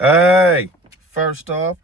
Hey, first off,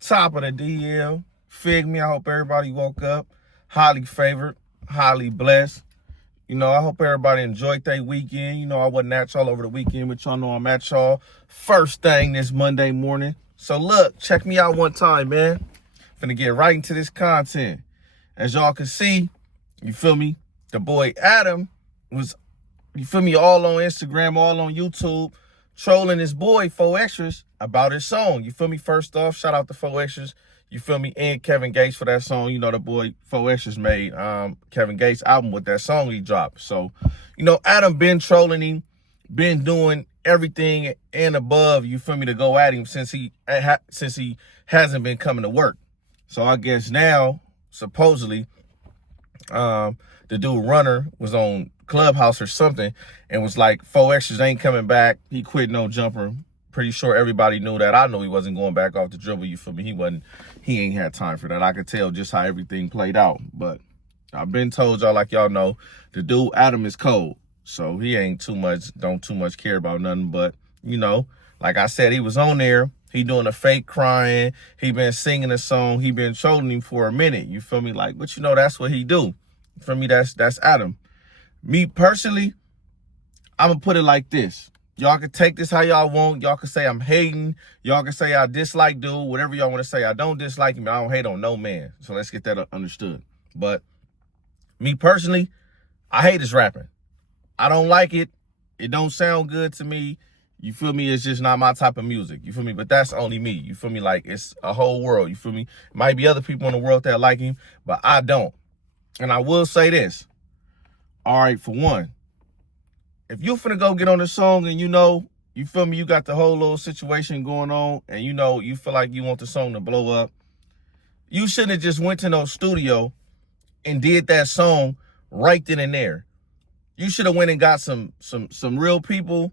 top of the DL. Fig me. I hope everybody woke up highly favored, highly blessed. I hope everybody enjoyed their weekend. I wasn't at y'all over the weekend, but y'all know I'm at y'all first thing this Monday morning. So look, check me out one time, man. Finna get right into this content. As y'all can see, you feel me? The boy Adam was, you feel me, all on Instagram, all on YouTube, trolling his boy 4xtra's about his song. You feel me? First off, shout out to 4xtra's. You feel me? And Kevin Gates for that song. The boy 4xtra's made Kevin Gates' album with that song he dropped. So, Adam been trolling him, been doing everything and above, you feel me, to go at him since he hasn't been coming to work. So I guess now, supposedly, the dude Runner was on Clubhouse or something and was like, 4xtra's ain't coming back. He quit no jumper. Pretty sure everybody knew that. I knew he wasn't going back off the dribble, you feel me? He ain't had time for that. I could tell just how everything played out. But I've been told y'all, like y'all know, the dude Adam is cold. So he ain't don't too much care about nothing. But, like I said, he was on there. He doing a fake crying. He been singing a song. He been trolling him for a minute. You feel me? Like, but that's what he do. For me, that's Adam. Me personally, I'm going to put it like this. Y'all can take this how y'all want. Y'all can say I'm hating. Y'all can say I dislike dude. Whatever y'all want to say. I don't dislike him. I don't hate on no man. So let's get that understood. But me personally, I hate his rapping. I don't like it. It don't sound good to me. You feel me? It's just not my type of music. You feel me? But that's only me. You feel me? Like, it's a whole world. You feel me? Might be other people in the world that like him, but I don't. And I will say this. All right, for one, if you finna go get on this song and you feel me, you got the whole little situation going on and you feel like you want the song to blow up, you shouldn't have just went to no studio and did that song right then and there. You should have went and got some real people.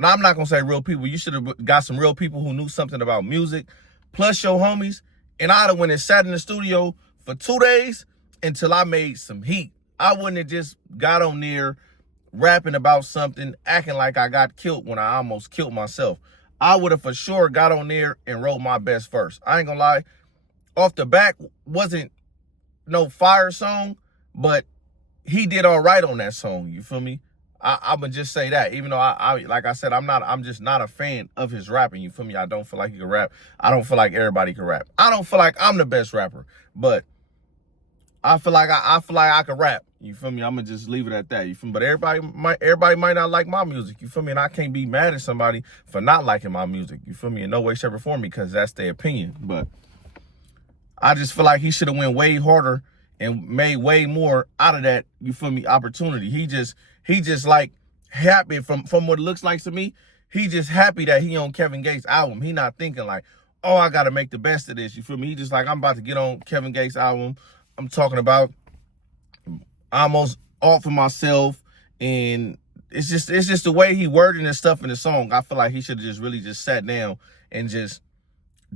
Now, I'm not gonna say real people. You should have got some real people who knew something about music, plus your homies, and I'd have went and sat in the studio for 2 days until I made some heat. I wouldn't have just got on there rapping about something, acting like I got killed when I almost killed myself. I would have for sure got on there and wrote my best verse. I ain't gonna lie, off the back wasn't no fire song, but he did all right on that song. You feel me? I'm gonna just say that, even though I like I said, I'm just not a fan of his rapping. You feel me? I don't feel like he can rap. I don't feel like everybody can rap. I don't feel like I'm the best rapper, but I feel like I can rap. You feel me? I'm gonna just leave it at that. You feel me? But everybody might not like my music. You feel me? And I can't be mad at somebody for not liking my music. You feel me? In no way, shape, or form, because that's their opinion. But I just feel like he should have went way harder and made way more out of that, you feel me, opportunity. He just like happy from what it looks like to me. He just happy that he on Kevin Gates' album. He not thinking like, oh, I gotta make the best of this. You feel me? He just like, I'm about to get on Kevin Gates' album. I'm talking about almost off of myself, and it's just the way he wording his stuff in the song. I feel like he should have just really just sat down and just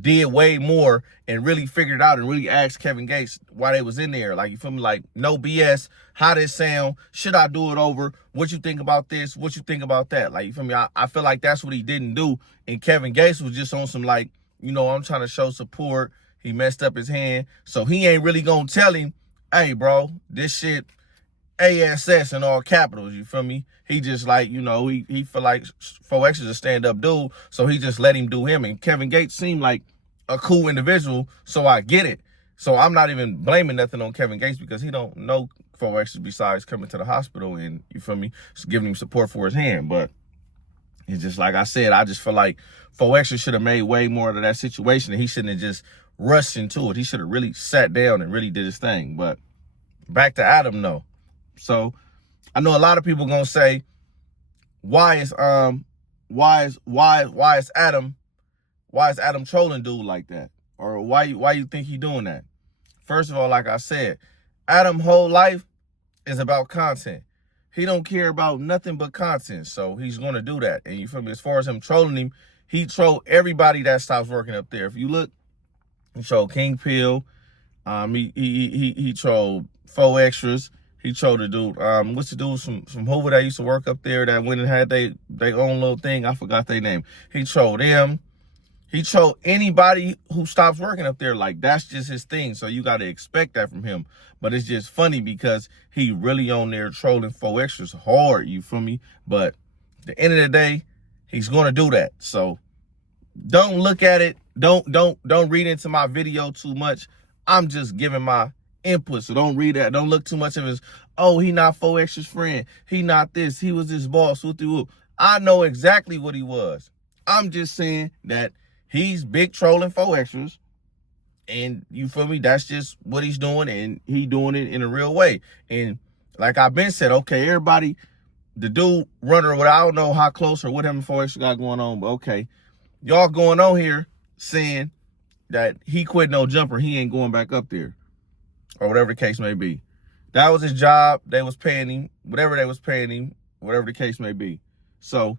did way more and really figured it out and really asked Kevin Gates why they was in there. Like, you feel me? Like, no BS. How this sound? Should I do it over? What you think about this? What you think about that? Like, you feel me? I feel like that's what he didn't do. And Kevin Gates was just on some like, I'm trying to show support. He messed up his hand. So he ain't really gonna tell him, hey, bro, this shit ASS in all capitals, you feel me? He just like, he feel like 4xtra's is a stand-up dude, so he just let him do him. And Kevin Gates seemed like a cool individual, so I get it. So I'm not even blaming nothing on Kevin Gates because he don't know 4xtra's besides coming to the hospital and, you feel me, just giving him support for his hand. But it's just like I said, I just feel like 4xtra's should have made way more of that situation, and he shouldn't have just rushed into it. He should have really sat down and really did his thing. But back to Adam, though. So I know a lot of people gonna say, why is Adam trolling dude like that? Or why you think he doing that? First of all, like I said, Adam whole life is about content. He don't care about nothing but content. So he's gonna do that. And you feel me? As far as him trolling him, he trolled everybody that stops working up there. If you look, he trolled King Pill, he trolled 4xtra's. He trolled the dude. What's the dude from Hoover that used to work up there that went and had they own little thing? I forgot their name. He trolled them. He troll anybody who stops working up there. Like, that's just his thing. So you got to expect that from him. But it's just funny because he really on there trolling 4xtra's hard, you feel me? But at the end of the day, he's going to do that. So don't look at it. Don't read into my video too much. I'm just giving my input. So don't read that. Don't look too much of his, oh, he not 4xtra's friend. He not this. He was his boss. I know exactly what he was. I'm just saying that he's big trolling 4xtra's, and you feel me? That's just what he's doing, and he doing it in a real way. And like I've been said, okay, everybody, the dude runner, I don't know how close or what him and 4xtra got going on, but okay, y'all going on here saying that he quit no jumper, he ain't going back up there, or whatever the case may be. That was his job. They was paying him, whatever they was paying him, whatever the case may be. So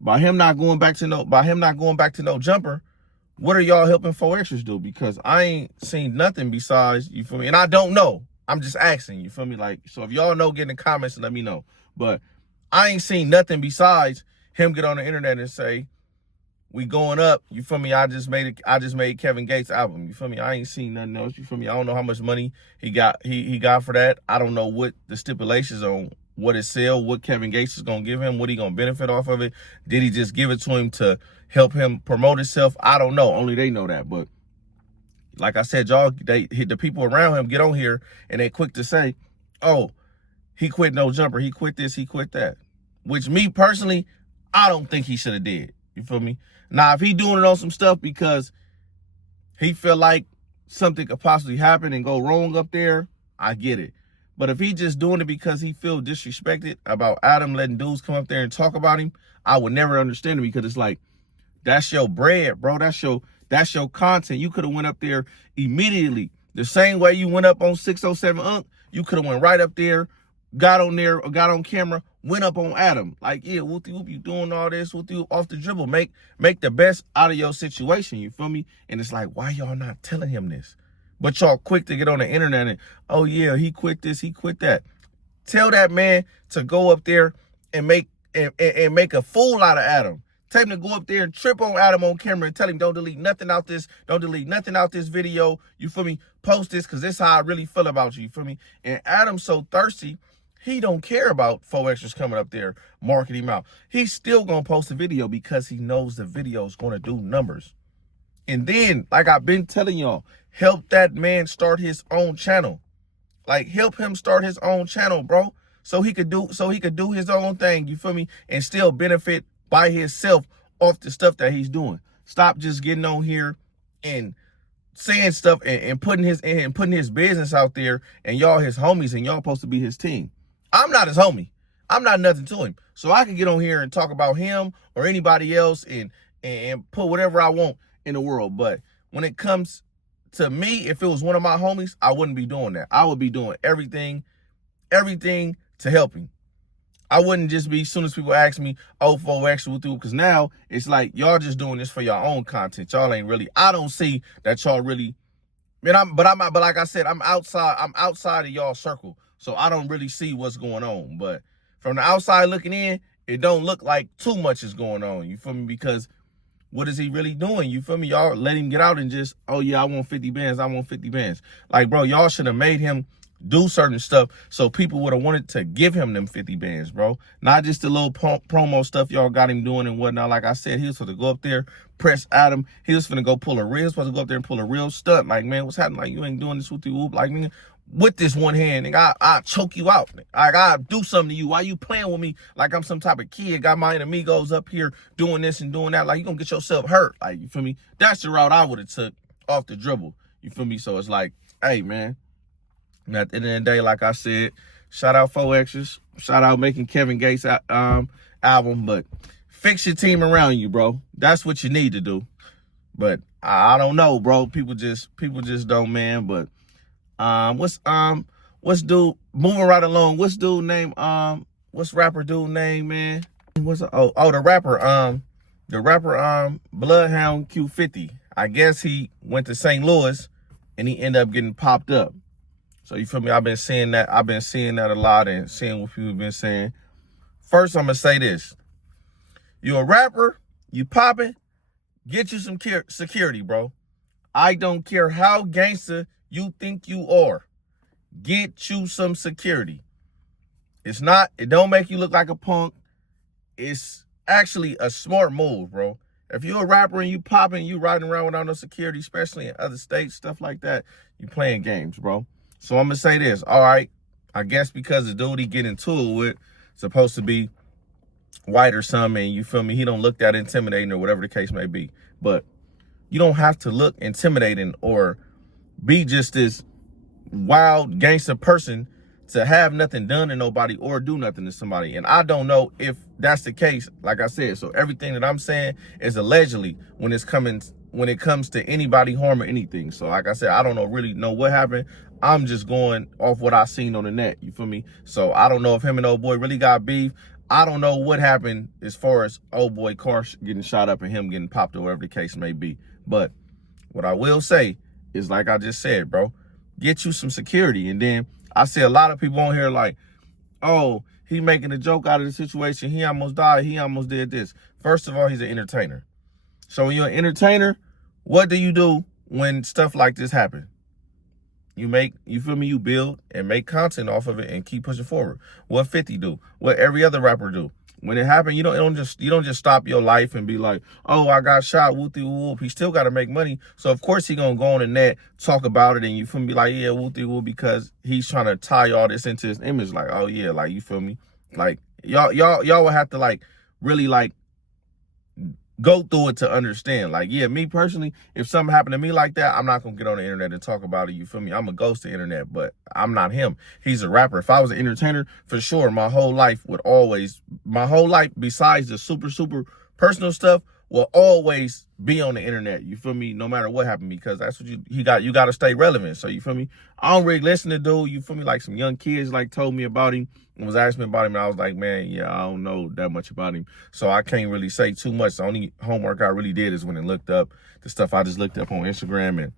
by him not going back to no jumper, what are y'all helping 4xtra's do? Because I ain't seen nothing besides, you feel me? And I don't know. I'm just asking, you feel me? Like, so if y'all know, get in the comments and let me know. But I ain't seen nothing besides him get on the internet and say, we going up, you feel me? I just made Kevin Gates' album, you feel me? I ain't seen nothing else, you feel me? I don't know how much money he got for that. I don't know what the stipulations on what it sell, what Kevin Gates is gonna give him, what he gonna benefit off of it. Did he just give it to him to help him promote himself? I don't know. Only they know that. But like I said, y'all, the people around him get on here and they quick to say, oh, he quit no jumper, he quit this, he quit that. Which me personally, I don't think he should have did. You feel me? Now, if he doing it on some stuff because he feel like something could possibly happen and go wrong up there, I get it. But if he just doing it because he feel disrespected about Adam letting dudes come up there and talk about him, I would never understand it, because it's like, that's your bread, bro. That's your content. You could have went up there immediately. The same way you went up on 607 Unk, you could have went right up there, got on camera, went up on Adam. Like, yeah, whoop you doing all this, whoop you off the dribble. Make the best out of your situation, you feel me? And it's like, why y'all not telling him this? But y'all quick to get on the internet and, oh yeah, he quit this, he quit that. Tell that man to go up there and make a fool out of Adam. Tell him to go up there and trip on Adam on camera and tell him, don't delete nothing out this video. You feel me? Post this, because this is how I really feel about you feel me? And Adam's so thirsty, he don't care about 4xtra's coming up there, marketing him out. He's still gonna post a video because he knows the video is gonna do numbers. And then, like I've been telling y'all, help that man start his own channel. Like, help him start his own channel, bro. So he could do his own thing, you feel me? And still benefit by himself off the stuff that he's doing. Stop just getting on here and saying stuff and putting his business out there, and y'all his homies and y'all supposed to be his team. I'm not his homie. I'm not nothing to him. So I can get on here and talk about him or anybody else and put whatever I want in the world. But when it comes to me, if it was one of my homies, I wouldn't be doing that. I would be doing everything to help him. I wouldn't just be, as soon as people ask me, oh, 4xtra will do, because now it's like y'all just doing this for your own content. Y'all ain't really, I don't see that y'all really, but like I said, I'm outside of y'all circle. So I don't really see what's going on. But from the outside looking in, it don't look like too much is going on. You feel me? Because what is he really doing? You feel me? Y'all let him get out and just, oh yeah, I want 50 bands. I want 50 bands. Like, bro, y'all should have made him do certain stuff so people would have wanted to give him them 50 bands, bro. Not just the little promo stuff y'all got him doing and whatnot. Like I said, he was supposed to go up there, press Adam. He was finna go pull a real, supposed to go up there and pull a real stunt. Like, man, what's happening? Like, you ain't doing this with the whoop. Like, man, with this one hand, nigga, I'll choke you out. Like, I'll do something to you. Why you playing with me like I'm some type of kid? Got my amigos up here doing this and doing that. Like, you gonna get yourself hurt. Like, you feel me? That's the route I would have took off the dribble. You feel me? So it's like, hey, man. And at the end of the day, like I said, shout out 4xtra's. Shout out making Kevin Gates' album. But fix your team around you, bro. That's what you need to do. But I don't know, bro. People just don't, man. But what's dude moving right along? What's dude name? What's rapper dude name, man? The rapper Bloodhound Q50. I guess he went to St. Louis and he ended up getting popped up. So you feel me? I've been seeing that a lot and seeing what people have been saying. First, I'm gonna say this. You a rapper, you popping, Get you some security, bro. I don't care how gangster you think you are. Get you some security. It don't make you look like a punk. It's actually a smart move, bro. If you're a rapper and you popping, you riding around without no security, especially in other states, stuff like that, you playing games, bro. So I'm going to say this. All right, I guess because the dude he get into it with supposed to be white or something, and you feel me, he don't look that intimidating or whatever the case may be. But you don't have to look intimidating or be just this wild gangster person to have nothing done to nobody or do nothing to somebody. And I don't know if that's the case, like I said. So everything that I'm saying is allegedly when it comes to anybody harm or anything. So like I said, I don't really know what happened. I'm just going off what I seen on the net, you feel me? So I don't know if him and old boy really got beef. I don't know what happened as far as old boy car getting shot up and him getting popped or whatever the case may be. But what I will say is, like I just said, bro, get you some security. And then I see a lot of people on here like, oh, he making a joke out of the situation. He almost died. He almost did this. First of all, he's an entertainer. So when you're an entertainer, what do you do when stuff like this happens? You feel me? You build and make content off of it and keep pushing forward. What 50 do? What every other rapper do? When it happened, you don't just stop your life and be like, oh, I got shot, whoopty whoop. He still got to make money. So of course he gonna go on the net, talk about it, and you feel me, be like, yeah, whoopty whoop, because he's trying to tie all this into his image. Like, oh yeah, like, you feel me? Like y'all will have to like really like go through it to understand. Like, yeah, me personally, if something happened to me like that, I'm not gonna get on the internet and talk about it, you feel me? I'm a ghost of the internet, but I'm not him. He's a rapper. If I was an entertainer, for sure, my whole life, besides the super personal stuff, will always be on the internet, you feel me? No matter what happened, because that's what you got to stay relevant. So you feel me? I don't really listen to dude, you feel me? Like some young kids like told me about him and was asking me about him, and I was like, man, yeah, I don't know that much about him, so I can't really say too much. The only homework I really did is when I looked up the stuff I just looked up on Instagram and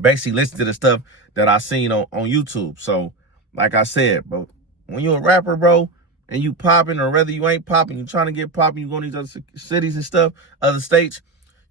basically listened to the stuff that I seen on YouTube. So like I said, but when you're a rapper, bro, and you popping, or whether you ain't popping, you trying to get popping, you go to these other cities and stuff, other states,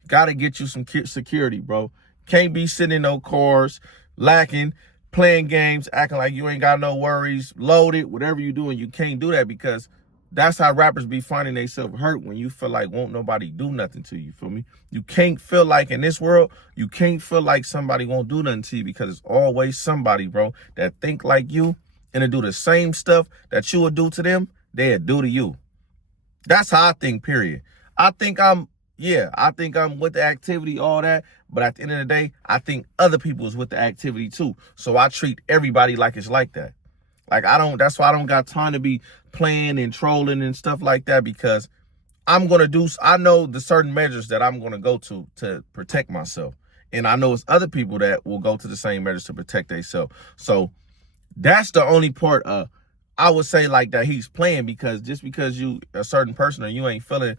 got to get you some security, bro. Can't be sitting in no cars, lacking, playing games, acting like you ain't got no worries, loaded, whatever you doing. You can't do that, because that's how rappers be finding themselves hurt, when you feel like won't nobody do nothing to you, feel me? You can't feel like, in this world, you can't feel like somebody won't do nothing to you, because it's always somebody, bro, that think like you and to do the same stuff that you would do to them, they'll do to you. That's how I think, period. I think I'm with the activity, all that, but at the end of the day, I think other people is with the activity too. So I treat everybody like it's like that. Like, that's why I don't got time to be playing and trolling and stuff like that, because I know the certain measures that I'm going to go to protect myself. And I know it's other people that will go to the same measures to protect themselves. So that's the only part I would say like that he's playing, because just because you a certain person or you ain't feeling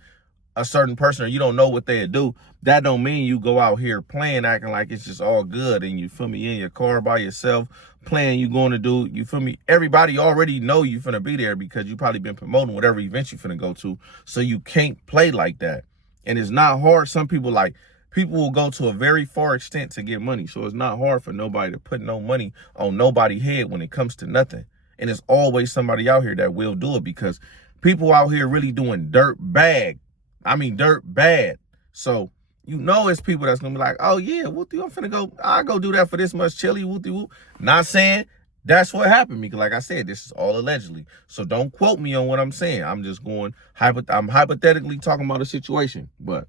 a certain person or you don't know what they do, that don't mean you go out here playing, acting like it's just all good, and you feel me, in your car by yourself playing, you going to do, you feel me, everybody already know you finna be there, because you probably been promoting whatever event you finna go to. So you can't play like that. And it's not hard. Some people will go to a very far extent to get money. So it's not hard for nobody to put no money on nobody's head when it comes to nothing. And it's always somebody out here that will do it, because people out here really doing dirt bad. So you know it's people that's gonna be like, oh yeah, whoopty, I'll go do that for this much chili, whoopty whoop. Not saying that's what happened, because like I said, this is all allegedly. So don't quote me on what I'm saying. I'm just I'm hypothetically talking about a situation. But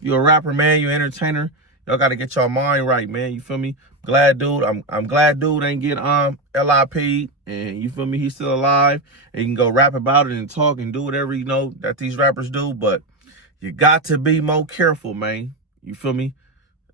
you're a rapper, man, you're an entertainer, y'all gotta get your mind right, man. You feel me? I'm glad dude ain't get LIP'd, and you feel me, he's still alive, and you can go rap about it and talk and do whatever you know that these rappers do. But you got to be more careful, man. You feel me?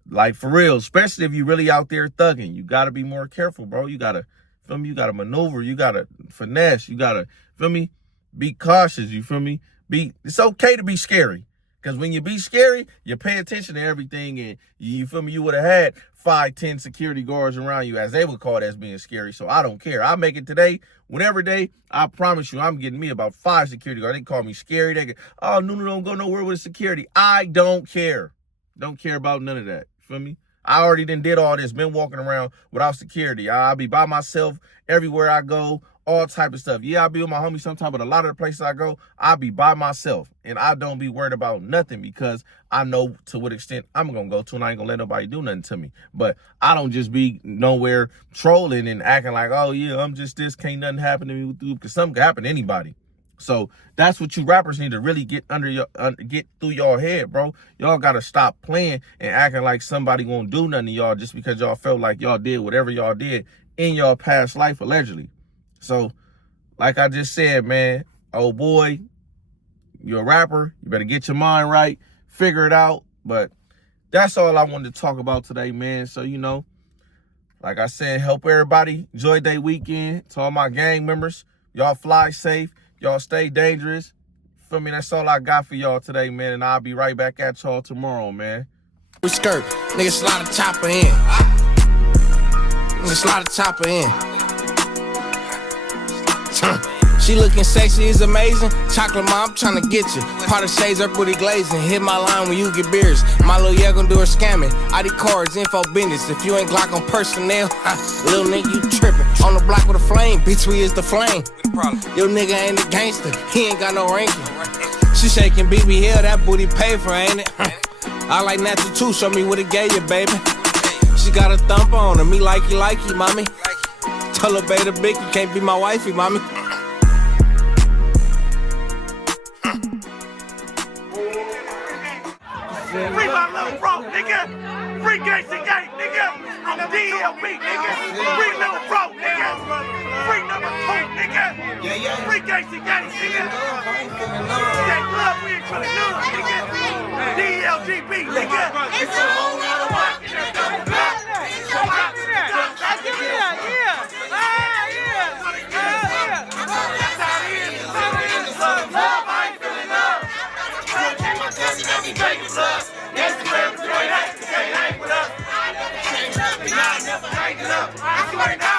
Like, for real, especially if you really out there thugging, you got to be more careful, bro. You got to, feel me, you got to maneuver, you got to finesse, you got to, feel me, be cautious, you feel me? It's okay to be scary. Because when you be scary, you pay attention to everything, and you feel me? You would have had 5, 10 security guards around you, as they would call it, as being scary. So I don't care. I make it today, whatever day. I promise you, I'm getting me about 5 security guards. They call me scary. They go, oh, no, don't go nowhere with security. I don't care. Don't care about none of that. You feel me? I already did all this. Been walking around without security. I'll be by myself everywhere I go. All type of stuff. Yeah, I'll be with my homies sometimes, but a lot of the places I go, I'll be by myself. And I don't be worried about nothing because I know to what extent I'm going to go to, and I ain't going to let nobody do nothing to me. But I don't just be nowhere trolling and acting like, oh, yeah, I'm just this, can't nothing happen to me with you, because something can happen to anybody. So that's what you rappers need to really get get through your head, bro. Y'all got to stop playing and acting like somebody won't do nothing to y'all just because y'all felt like y'all did whatever y'all did in your past life, allegedly. So, like I just said, man, oh boy, you're a rapper. You better get your mind right, figure it out. But that's all I wanted to talk about today, man. So, you know, like I said, help everybody enjoy their weekend. To all my gang members, y'all fly safe. Y'all stay dangerous. Feel me? That's all I got for y'all today, man. And I'll be right back at y'all tomorrow, man. We skirt. Nigga slide a chopper in. Nigga slide a chopper in. She looking sexy, is amazing. Chocolate mom, tryna get you. Part of shades, her booty glazing. Hit my line when you get beers. My little yeah gon' do her scamming. ID cards, info business. If you ain't Glock on personnel, little nigga, you trippin'. On the block with a flame, bitch, we is the flame. Your nigga ain't a gangster, he ain't got no ranking. She shaking BB Hill, that booty paid for, ain't it? I like natural too, show me what it gave you, baby. She got a thumper on her, me likey, mommy. Tell her, baby, big, you can't be my wifey, mommy. Free my little bro, nigga. Free Gangsta Gang, nigga. I'm DLB, nigga. Free little bro, nigga. Free number 2, nigga. Free Gangsta Gang, nigga. That love we ain't tryna do, nigga. DLGB, nigga. It's a whole lot of work in that double black. Give me that, yeah. That's how it is. Love, I ain't feeling love. Making love. Instagram, join us. Say hang with us. I never hang it up. I swear to God.